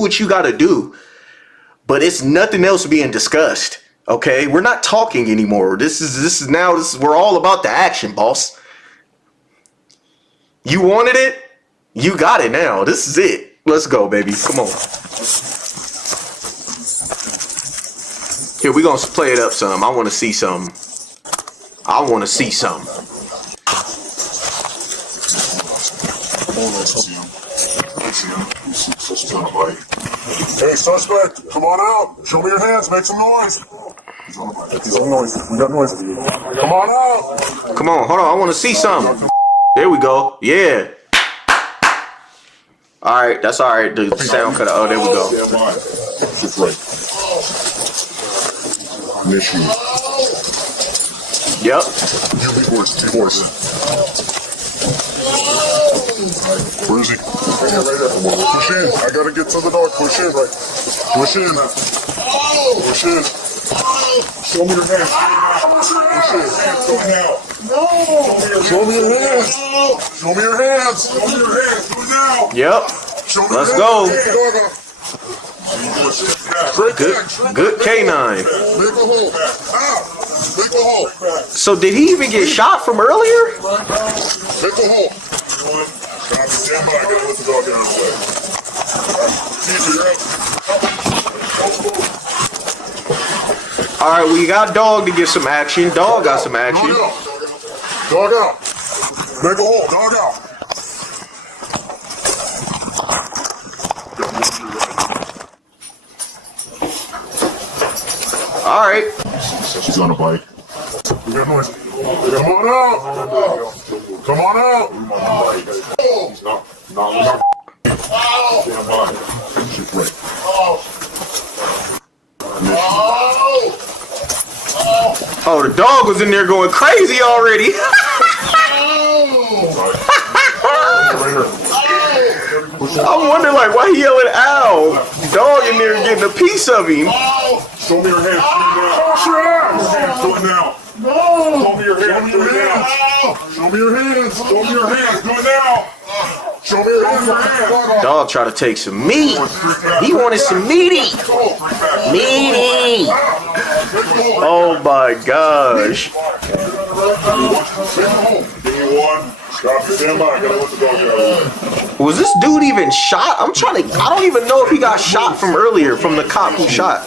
what you gotta do. But it's nothing else being discussed. Okay? We're not talking anymore. We're all about the action, boss. You wanted it? You got it now. This is it. Let's go, baby. Come on. Here, we gonna play it up some. I wanna see some. I wanna see some. Hey, suspect, come on out. Show me your hands. Make some noise. He's on noise. We got noise. Come on out. Come on, hold on. I want to see some. There we go. Yeah. All right, that's all right. The sound cut out. Oh, there we go. That's right. Mission. Yep. Horse. Where is he? Right here. Push in. I gotta get to the dog. Push in, right? Push in. Push in. Show me your hands. Push in. Go now. Show me your hands. Show me your hands. Show me your hands. Do it now. Yep. Let's go. Good canine. Make a hole. Make a hole. So did he even get shot from earlier? Make a hole. Stand by. I gotta let the dog get out of the way. All right, we got dog to get some action. Dog got some action. Dog out. Make a hole. Dog out. All right. She's on a bike. We got noise. Come on out. Come on out. No. Stand by. She's right. Oh, the dog was in there going crazy already. I wonder, like, why he yelling ow? Dog in there getting a piece of him. Show me your hands. Do it now. Show me your hands. Do it now. Show me your hands. Show me your hands. Do it now. Show me your hands. Dog tried to take some meat. He wanted some meaty. Meaty. Oh my gosh. Was this dude even shot? I don't even know if he got shot from earlier from the cop who shot.